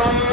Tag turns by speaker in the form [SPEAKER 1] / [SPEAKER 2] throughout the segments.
[SPEAKER 1] Amen.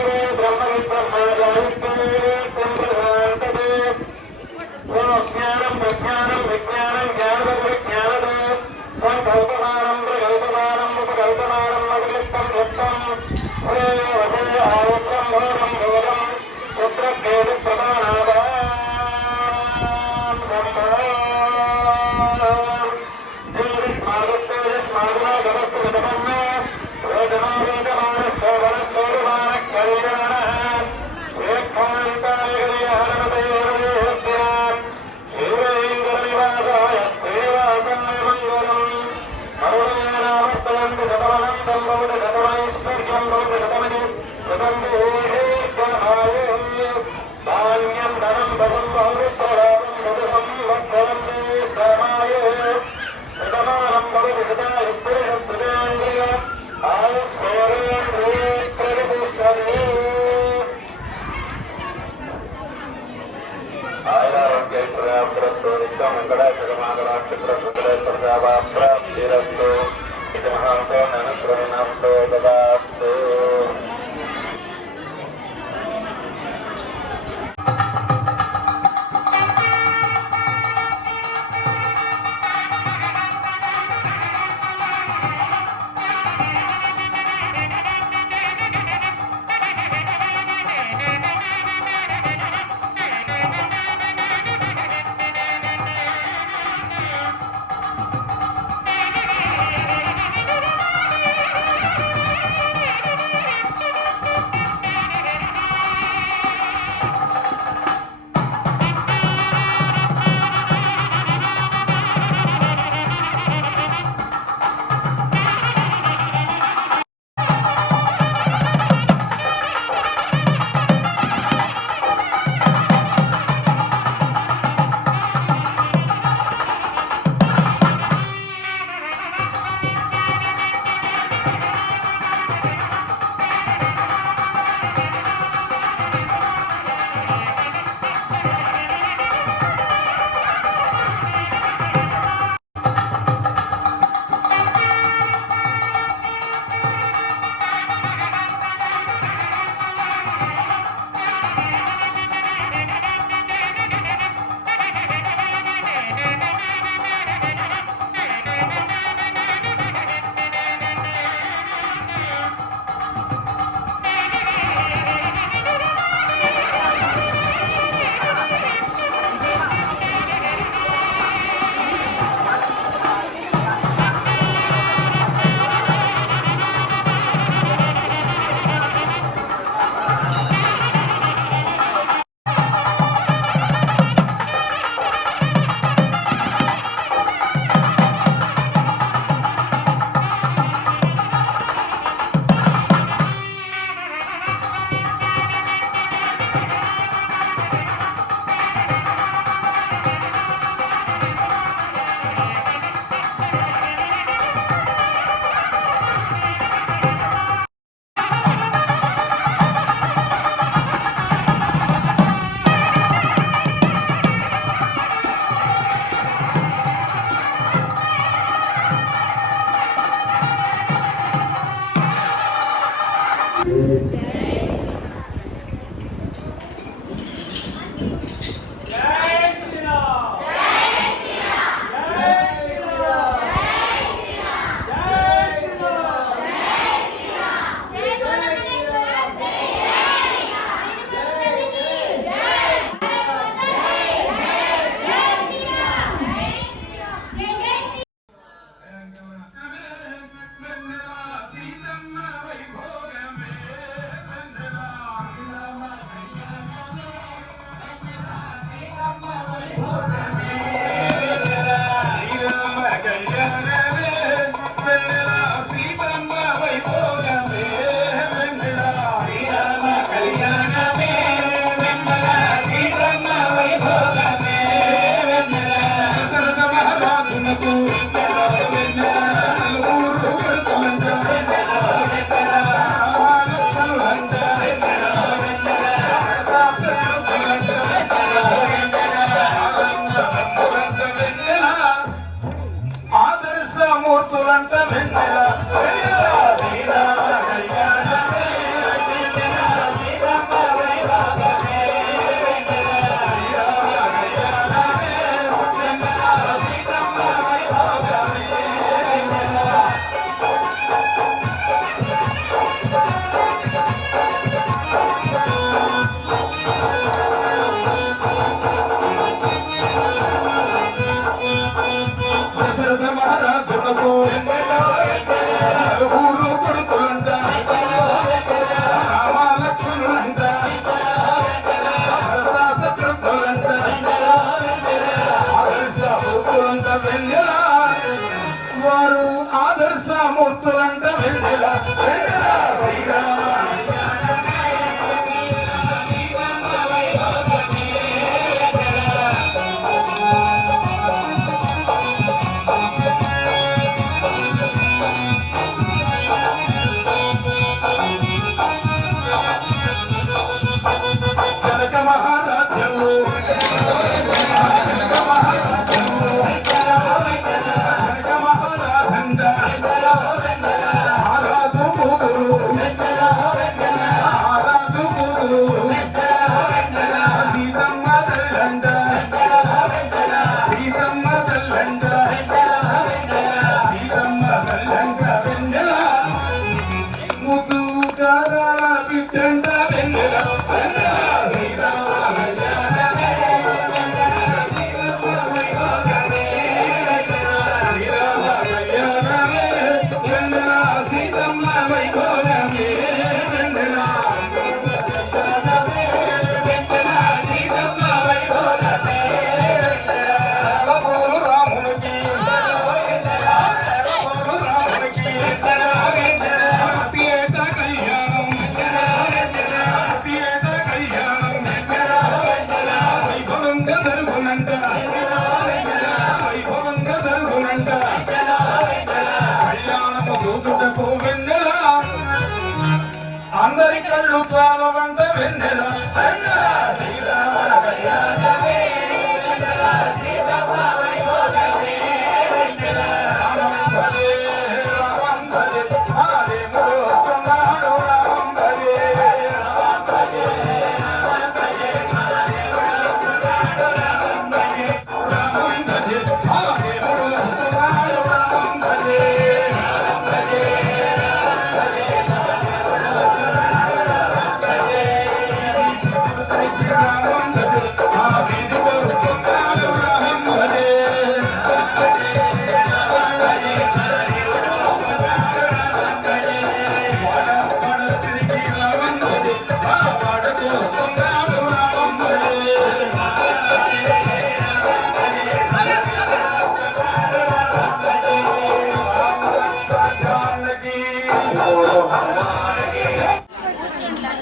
[SPEAKER 1] Shatamanam ఇది మహాంతో ననుశ్రవణంతో దదాస్తు
[SPEAKER 2] I'm in the la అందరి వంట వెన్నెల.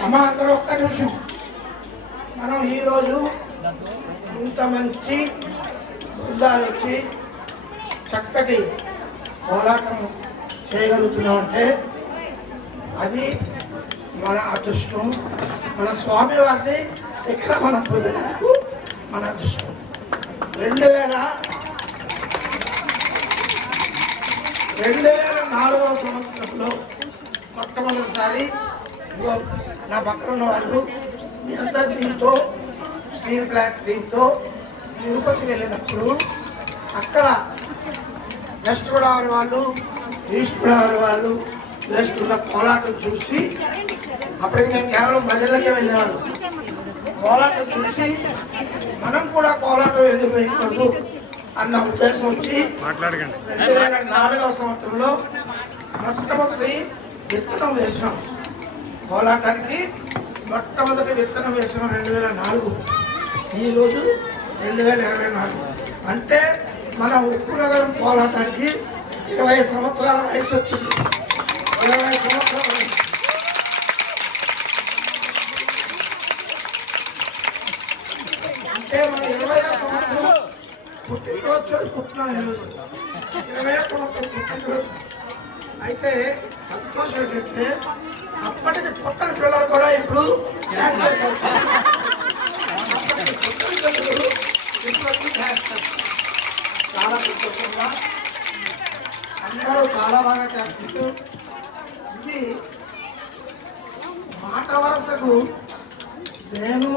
[SPEAKER 3] అమ్మ అందరూ ఒక్క నిమిషం. మనం ఈరోజు ఇంత మంచి బృందాలు వచ్చి చక్కటి పోరాటం చేయగలుగుతున్నామంటే అది మన అదృష్టం. మన స్వామి వారిని ఇక్కడ మనం పొందినందుకు మన అదృష్టం. రెండు వేల రెండు వేల నాలుగవ సంవత్సరంలో మొట్టమొదటిసారి నా పక్కన ఉన్న వాళ్ళు మీ అంతా దీంతో స్టీల్ ప్లాంట్ దీంతో తిరుపతి వెళ్ళినప్పుడు అక్కడ వెస్ట్ గోదావరి వాళ్ళు ఈస్ట్ గోదావరి వాళ్ళు వేస్తున్న కోలాటం చూసి అప్పటికి మేము కేవలం ప్రజలకే వెళ్ళేవాళ్ళు కోలాటం చూసి మనం కూడా కోలాటం ఎందుకు వేయకూడదు అన్న ఉద్దేశం వచ్చి రెండు వేల నాలుగవ సంవత్సరంలో మొట్టమొదటి విత్తనం వేసినాం. కోలాటానికి మొట్టమొదటి విత్తనం వేసినాం రెండు వేల నాలుగు. ఈరోజు రెండు వేల ఇరవై నాలుగు. అంటే మన ఉప్పు నగరం పోరాటానికి ఇరవై సంవత్సరాల వయసు వచ్చింది. ఇరవై సంవత్సరాల వయసు. అంటే మన ఇరవై సంవత్సరం పుట్టినరోజు పుట్టినా ఈరోజు ఇరవై సంవత్సరం పుట్టినరోజు. అయితే సంతోషం ఏంటంటే అప్పటికి పుట్టిన పిల్లలు కూడా ఇప్పుడు డ్యాన్స్ అప్పటికి పుట్టని పిల్లలు ఇప్పుడు వచ్చి డ్యాన్స్ చేస్తారు చాలా సంతోషంగా అందరూ చాలా బాగా చేస్తున్నారు. ఇది మాట వరసకు నేను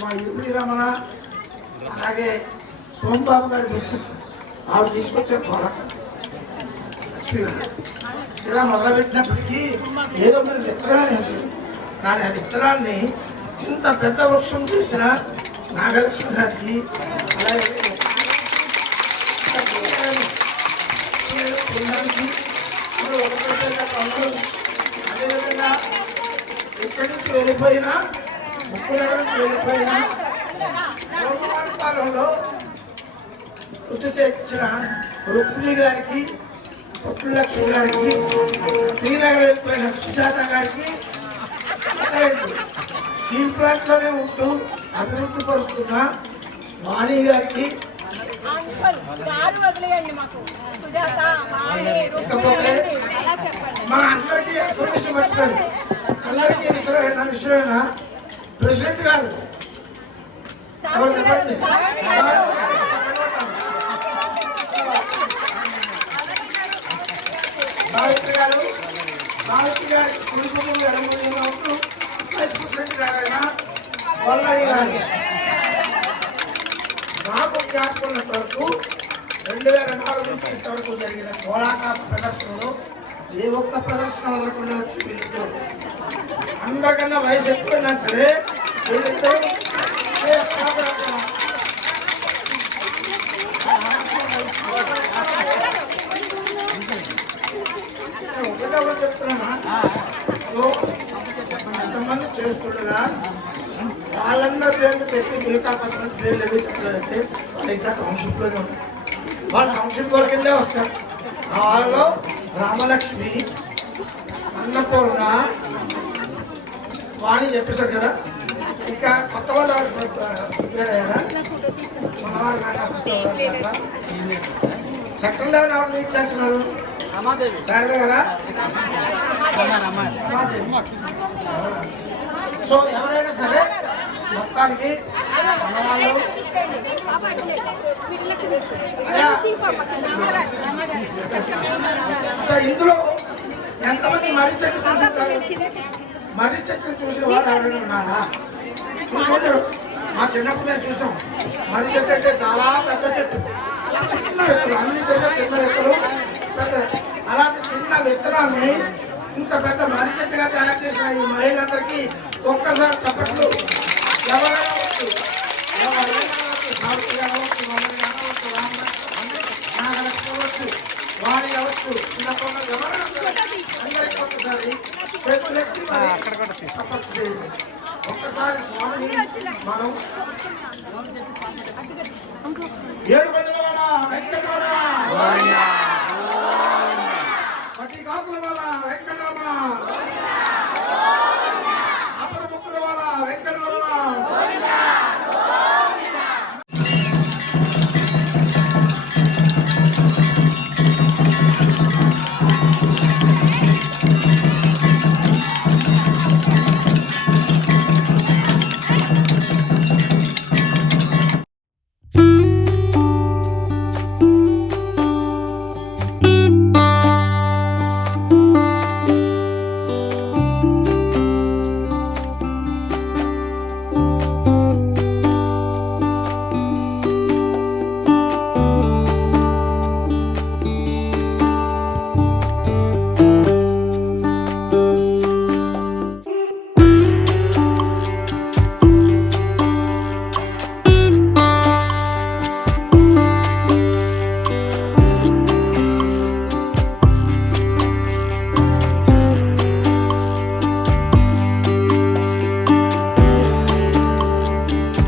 [SPEAKER 3] మా యువి రమణ అలాగే సోంబాబు గారి మిస్సెస్ ఆవిడ తీసుకొచ్చే కొరక. ఇలా మొదలుపెట్టినప్పటికీ ఏదో మీరు విత్తనాన్ని వేసాం కానీ ఆ విత్తనాన్ని ఇంత పెద్ద వృక్షం చేసిన నాగలక్ష్మి గారికి అలాగే బృందానికి, అందరూ ఒకరితో అదేవిధంగా ఇక్కడి నుంచి వెళ్ళిపోయినా ముక్కు నుంచి వెళ్ళిపోయినా గోపవారి పాలెంలో వృద్ధి రుక్మిణి గారికి పుట్టులక్ష్మి గారికి శ్రీనగర్ వెళ్ళిపోయిన సుజాత గారికి స్టీల్ ప్లాంట్లోనే ఉంటూ అభివృద్ధి పరుస్తున్న వాణి గారికి
[SPEAKER 4] వదిలేయండి మాకు. సుజాత
[SPEAKER 3] ఇకపోతే మన అందరికీ మర్చిపోయింది. అందరికీ విషయమైన? ప్రెసిడెంట్ గారు ఎవరు చెప్పండి? సావిత్రి గారు సావిత్రి గారి కుటుంబం ఎడమూలిలో ఉంటూ వైస్ ప్రెసిడెంట్ గారైన వల్లయ్య గారు. నాకు జ్ఞాపకం వరకు రెండు వేల నాలుగు నుంచి ఇంతవరకు జరిగిన కోలాట ప్రదర్శనలో ఏ ఒక్క ప్రదర్శన వదలకుండా వచ్చి వీళ్ళిద్దరు. అందరికన్నా వయసు ఎక్కువైనా సరే వీళ్ళిద్దరు ఒకటే చెప్తున్నా సో ఎంతమంది చేస్తుండగా వాళ్ళందరూ పేర్లు చెప్పి మిగతా కొంతమంది పేర్లు ఏవి చెప్పలేదంటే వాళ్ళు ఇంకా టౌన్షిప్లోనే ఉన్నారు వాళ్ళు టౌన్షిప్ వరకు కిందే వస్తారు ఆ వాళ్ళలో రామలక్ష్మి అన్నపూర్ణ వాణి చెప్పేశారు కదా. ఇంకా కొత్త వాళ్ళు ప్రిపేర్ అయ్యారా మన వాళ్ళు కాక. సెక్టర్ లెవెల్ ఎవరు లీడ్ చేస్తున్నారు? రమాదేవి. సో ఎవరైనా సరే మొత్తానికి మన ఇందులో ఎంతమంది మర్రి చెట్లు చూసుంటారు మర్రి చెట్లు చూసిన వాళ్ళు ఎవరైనా ఉన్నారా? చూసుకుంటారు. మా చిన్నప్పుడు మేము చూసాం. మర్రి చెట్టు అంటే చాలా పెద్ద చెట్టు. చిన్న వ్యక్తులు అన్ని చెట్లు చిన్న వ్యక్తులు పెద్ద అలాంటి చిన్న విత్తనాన్ని ఇంత పెద్ద మర్రి చెట్టుగా తయారు చేసిన ఈ మహిళలందరికీ ఒక్కసారి చప్పట్లు ఎవరైనా వచ్చు ఎవరైనా వచ్చు మమ్మల్ని కావచ్చు నాగలక్ష్మి వాణి చిన్నప్పటి ఎవరైనా అందరికీ ఒక్కసారి చేయండి స్వామిని మనం ఏడు వందల వెంకటరమణ. పట్టి కాకుల వల్ల వెంకటరమణ.